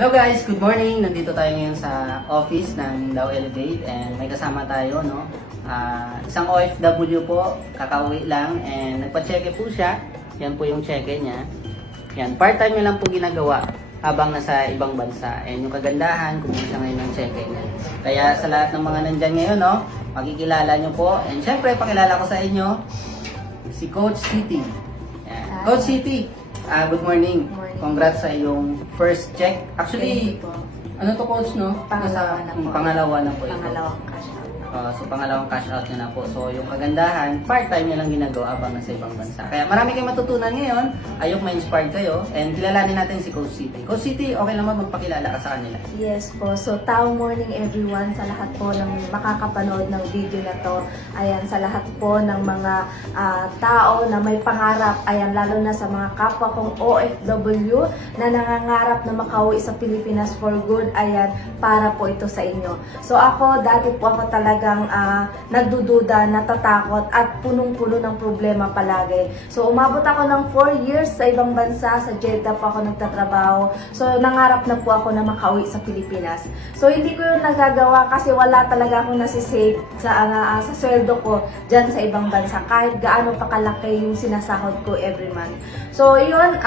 Hello guys, good morning. Nandito tayo ngayon sa office ng Mindanao Elevate and may kasama tayo, no? Isang OFW po, kakauwi lang and nagpa-cheque po siya. Yan po yung cheque niya. Yan, part-time niya lang po ginagawa habang nasa ibang bansa. And yung kagandahan, kumuha siya ngayon ng cheque niya. Kaya sa lahat ng mga nandyan ngayon, no? Makikilala nyo po. And syempre, pakilala ko sa inyo si Coach City. Yan. Coach City, good morning. Congrats sa iyong first check. Actually, ano to coach, no? Pangalawa na po ito. Pangalawang cash out. So pangalawang cash out niya na po. So yung kagandahan, part-time niya lang ginagawa habang nasa ibang bansa. Kaya marami kayong matutunan ngayon. Ayok ma-inspired kayo. And kilalanin natin si Coach City. Coach City, okay naman magpakilala ka sa kanila. Yes po. So, tao morning everyone sa lahat po ng makakapanood ng video na to. Ayan, sa lahat po ng mga tao na may pangarap. Ayan, lalo na sa mga kapwa kong OFW na nangangarap na makauwi sa Pilipinas for good. Ayan, para po ito sa inyo. So, ako, dati po ako talagang nagdududa, natatakot at punong-puno ng problema palagi. So, umabot ako ng 4 years sa ibang bansa. Sa Jeddah po ako nagtatrabaho. So, nangarap na po ako na makauwi sa Pilipinas. So, hindi ko yun nagagawa kasi wala talaga akong nasisave sa sweldo ko dyan sa ibang bansa. Kahit gaano pa kalaki yung sinasahod ko every month. So, yun,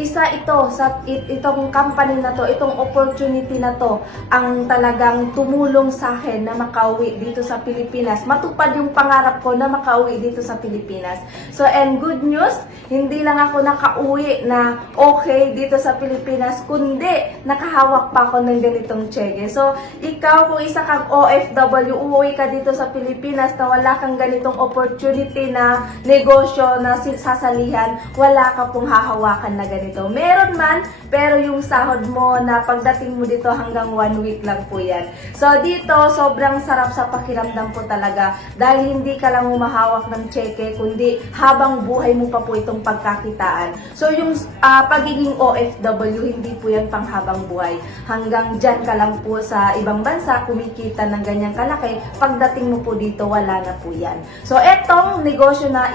isa ito sa itong company na to, itong opportunity na to ang talagang tumulong sa akin na makauwi dito sa Pilipinas. Matupad yung pangarap ko na makauwi dito sa Pilipinas. So, and good news, hindi lang ako nakauwi na okay dito sa Pilipinas, kundi nakahawak pa ako ng ganitong cheque. So, ikaw kung isa kang OFW, uuwi ka dito sa Pilipinas na wala kang ganitong opportunity na negosyo na sasalihan, wala ka pong hahawakan na ganito. Meron man, pero yung sahod mo na pagdating mo dito hanggang 1 week lang po yan. So dito, sobrang sarap sa pakiramdam po talaga dahil hindi ka lang humahawak ng cheque, kundi habang buhay mo pa po itong pagkakitaan. So yung pagiging OFW, hindi po yan panghabang buhay. Hanggang dyan ka lang po sa ibang bansa, kumikita ng ganyang kalaki, pagdating mo po dito, wala na po yan. So etong negosyo na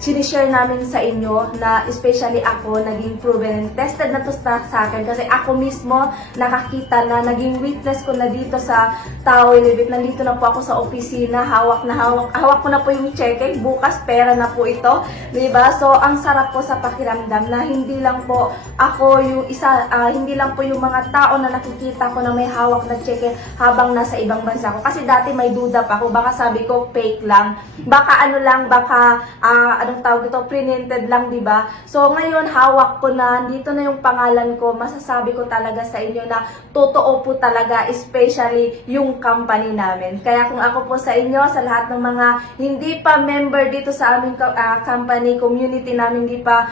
sinishare namin sa inyo na especially ako, naging proven and tested na to sa akin kasi ako mismo nakakita na, naging witness ko na dito sa Tao Elevate. Nandito na po ako sa opisina, hawak ko na po yung cheque, bukas pera na po ito, diba? So, ang sarap po sa pakiramdam na hindi lang po ako yung isa, hindi lang po yung mga tao na nakikita ko na may hawak na cheque habang nasa ibang bansa ko. Kasi dati may duda pa ako, baka sabi ko fake lang, baka ano lang, baka anong tawag ito, printed lang, diba? So, ngayon, hawak ko na, dito na yung pangalan ko, masasabi ko talaga sa inyo na totoo po talaga, especially yung company namin. Kaya kung ako po sa inyo, sa lahat ng mga hindi pa member dito sa aming company, community namin, hindi pa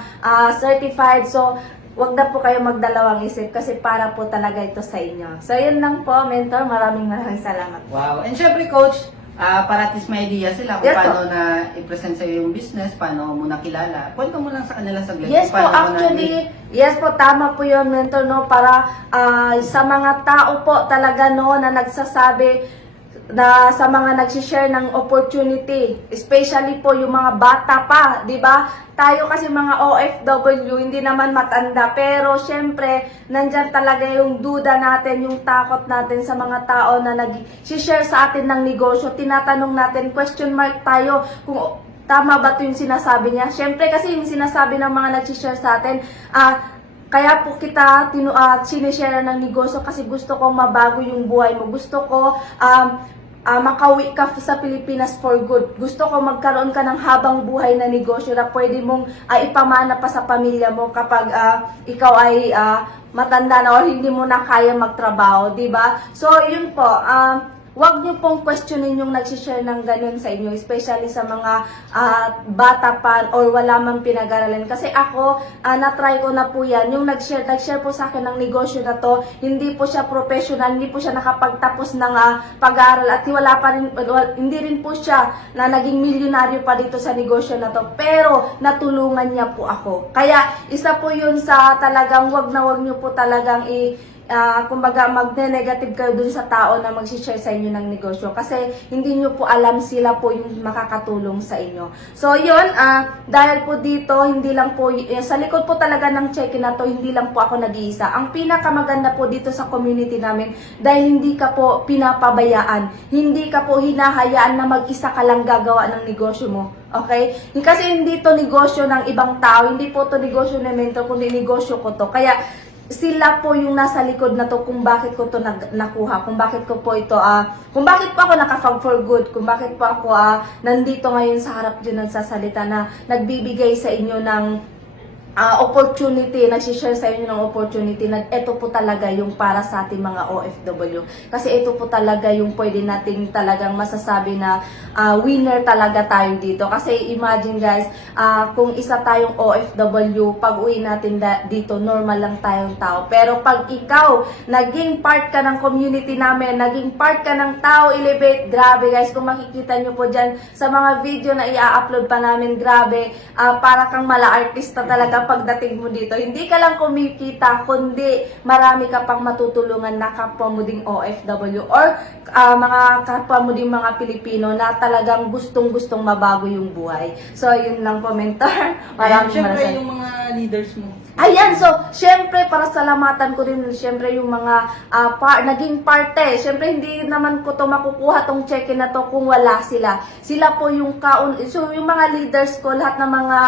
certified, so, wag na po kayo magdalawang isip kasi para po talaga ito sa inyo. So, yun lang po, mentor. Maraming salamat. Wow. And syempre, Coach, para at least may idea sila kung paano na i-present sa'yo yung business, paano mo nakilala. Kwento mo lang sa kanila saglit. Yes po, actually, yes po, tama po yun, mentor, no? Para sa mga tao po talaga, no, na nagsasabi na sa mga nagsishare ng opportunity, especially po yung mga bata pa, di ba? Tayo kasi mga OFW, hindi naman matanda, pero syempre, nandyan talaga yung duda natin, yung takot natin sa mga tao na nag-share sa atin ng negosyo. Tinatanong natin, question mark tayo kung tama ba ito yung sinasabi niya. Syempre kasi yung sinasabi ng mga nag-share sa atin, kaya po kita sinishare ng negosyo kasi gusto kong mabago yung buhay mo. Gusto ko makauwi ka sa Pilipinas for good. Gusto ko magkaroon ka ng habang buhay na negosyo na pwede mong ipamana pa sa pamilya mo kapag ikaw ay matanda na o hindi mo na kaya magtrabaho, di ba? So, yun po. Huwag niyo pong questionin yung nagsishare ng ganun sa inyo, especially sa mga bata pa or wala mang pinag-aralan. Kasi ako, na-try ko na po yan. Yung nag-share po sa akin ng negosyo na to, hindi po siya professional, hindi po siya nakapagtapos ng pag-aaral at hindi rin po siya na naging milyonaryo pa dito sa negosyo na to. Pero, natulungan niya po ako. Kaya, isa po yun sa talagang wag niyo po talagang kumbaga magne-negative kayo dun sa tao na mag-share sa inyo ng negosyo kasi hindi nyo po alam sila po yung makakatulong sa inyo. So yun, dahil po dito, hindi lang po, sa likod po talaga ng check-in na to, hindi lang po ako nag-iisa. Ang pinakamaganda po dito sa community namin, dahil hindi ka po pinapabayaan, hindi ka po hinahayaan na mag-isa ka lang gagawa ng negosyo mo. Okay? Kasi hindi to negosyo ng ibang tao, hindi po to negosyo ng mentor, kundi negosyo ko to. Kaya, sila po yung nasa likod na to kung bakit ko to nakuha, kung bakit ko po ito, kung bakit po ako nakafag for good, kung bakit po ako nandito ngayon sa harap din nagsasalita na nagbibigay sa inyo ng opportunity, nagsishare sa inyo ng opportunity na ito po talaga yung para sa ating mga OFW. Kasi ito po talaga yung pwede nating talagang masasabi na winner talaga tayo dito. Kasi imagine guys, kung isa tayong OFW, pag uwi natin dito, normal lang tayong tao. Pero pag ikaw, naging part ka ng community namin, naging part ka ng Tao Elevate, grabe guys, kung makikita nyo po dyan sa mga video na i-upload pa namin, grabe, para kang mala-artista talaga pagdating mo dito. Hindi ka lang kumikita, kundi marami ka pang matutulungan na kapwa mo ding OFW or mga kapwa mo ding mga Pilipino na talagang gustong-gustong mabago yung buhay. So, yun lang po, mentor. Maraming syempre yung mga leaders mo. Ayan, so, syempre, para salamatan ko din, syempre, yung mga naging parte. Syempre, hindi naman ko to makukuha tong check-in na to kung wala sila. Sila po yung so, yung mga leaders ko, lahat ng mga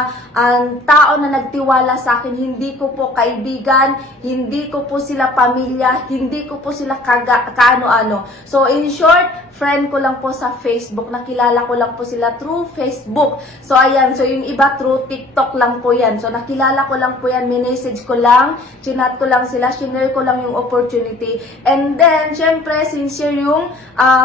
tao na nagtiwala sa akin, hindi ko po kaibigan, hindi ko po sila pamilya, hindi ko po sila kaano-ano. So, in short, friend ko lang po sa Facebook, nakilala ko lang po sila through Facebook. So, ayan, so yung iba through TikTok lang po yan. So, nakilala ko lang po yan, message ko lang, chinat ko lang sila, shinare ko lang yung opportunity. And then, syempre, sincere yung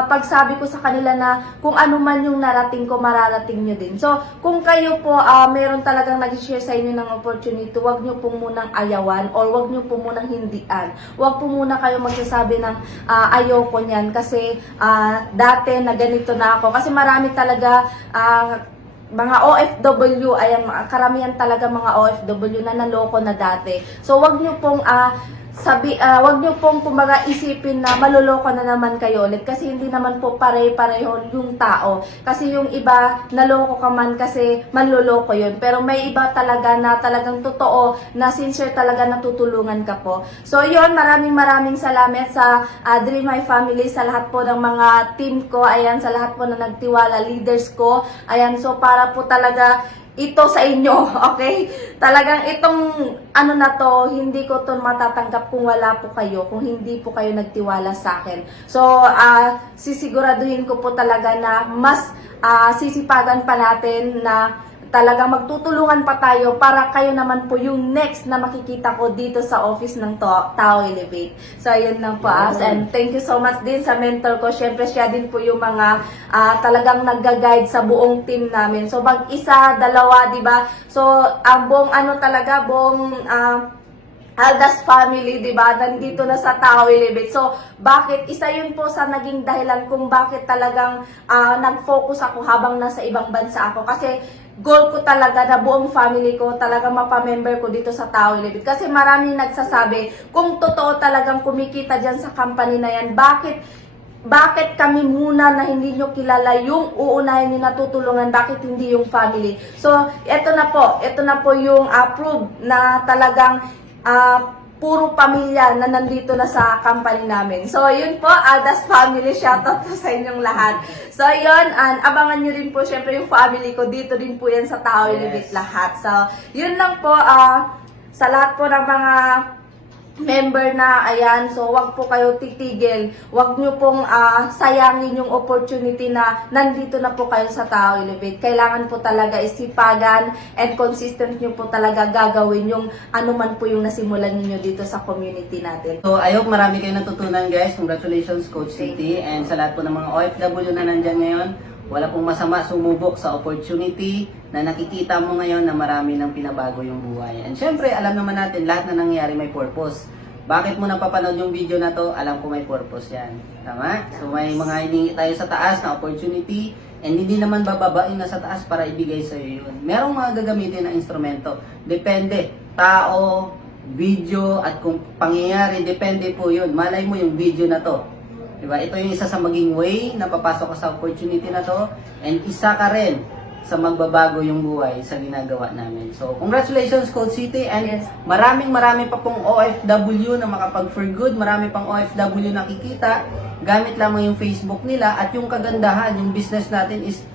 pagsabi ko sa kanila na kung ano man yung narating ko, mararating nyo din. So, kung kayo po meron talagang nag-share sa inyo ng opportunity, wag nyo po munang ayawan or wag nyo po munang hindian. Wag po muna kayo magsasabi ng ayoko niyan kasi dati na ganito na ako. Kasi marami talaga mga OFW, ayan, karamihan talaga mga OFW na naloko na dati. So, wag nyo pong wag nyo pong kumbaga isipin na maloloko na naman kayo ulit kasi hindi naman po pare-pareho yung tao. Kasi yung iba, naloko ka man kasi manloloko yun. Pero may iba talaga na talagang totoo, na sincere talaga na tutulungan ka po. So yun, maraming salamat sa Dream My Family, sa lahat po ng mga team ko, ayan, sa lahat po na nagtiwala, leaders ko, ayan, so para po talaga ito sa inyo, okay? Talagang itong ano na to, hindi ko to matatanggap kung wala po kayo, kung hindi po kayo nagtiwala sa akin. So, sisiguraduhin ko po talaga na mas sisipagan pa natin na talagang magtutulungan pa tayo para kayo naman po yung next na makikita ko dito sa office ng Tao Elevate. So, ayun lang po, and thank you so much din sa mentor ko. Syempre, siya din po yung mga talagang nagga-guide sa buong team namin. So, mag-isa, dalawa, di ba? So, buong ano talaga, buong Aldas family, di ba? Nandito na sa Tao Elevate. So, bakit? Isa yun po sa naging dahilan kung bakit talagang nag-focus ako habang nasa ibang bansa ako. Kasi, goal ko talaga na buong family ko talaga mapamember ko dito sa Tao Elevate. Kasi maraming nagsasabi, kung totoo talagang kumikita dyan sa company na yan, bakit kami muna na hindi nyo kilala yung uunahin nyo natutulungan, bakit hindi yung family? So, ito na po yung approved na talagang puro pamilya na nandito na sa company namin. So, yun po, Aldas family, shoutout po sa inyong lahat. So, yun, abangan nyo rin po, syempre, yung family ko, dito din po yan sa Tao Elevate lahat. So, yun lang po, sa lahat po ng mga member na, ayan, so wag po kayo titigil, wag nyo pong sayangin yung opportunity na nandito na po kayo sa Tao Elevate. Kailangan po talaga isipagan and consistent nyo po talaga gagawin yung ano man po yung nasimulan niyo dito sa community natin. So, I hope marami kayong natutunan, guys. Congratulations, Coach City. And sa lahat po ng mga OFW na nandyan ngayon, wala pong masama sumubok sa opportunity na nakikita mo ngayon na marami nang pinabago yung buhay. And syempre, alam naman natin, lahat na nangyayari may purpose. Bakit mo napapanood yung video na to? Alam ko may purpose yan. Tama? So may mga hiningi tayo sa taas na opportunity and hindi naman bababain na sa taas para ibigay sa iyo yun. Merong mga gagamitin na instrumento. Depende. Tao, video at kung pangyayari, depende po yun. Malay mo yung video na to. Diba? Ito yung isa sa maging way na papasok ka sa opportunity na to, and isa ka rin sa magbabago yung buhay sa ginagawa namin. So, congratulations Coach City, and Yes. marami pa pong OFW na makapag for good, marami pang OFW nakikita, gamit lamang yung Facebook nila, at yung kagandahan, yung business natin is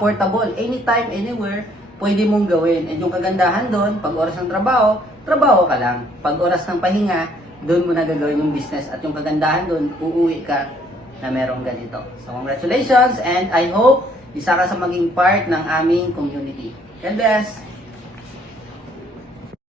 portable, anytime, anywhere, pwede mong gawin. And yung kagandahan doon, pag oras ng trabaho, trabaho ka lang. Pag oras ng pahinga, doon mo na gagawin yung business. At yung kagandahan doon, uuwi ka na merong ganito. So, congratulations, and I hope isa ka sa maging part ng aming community. God bless!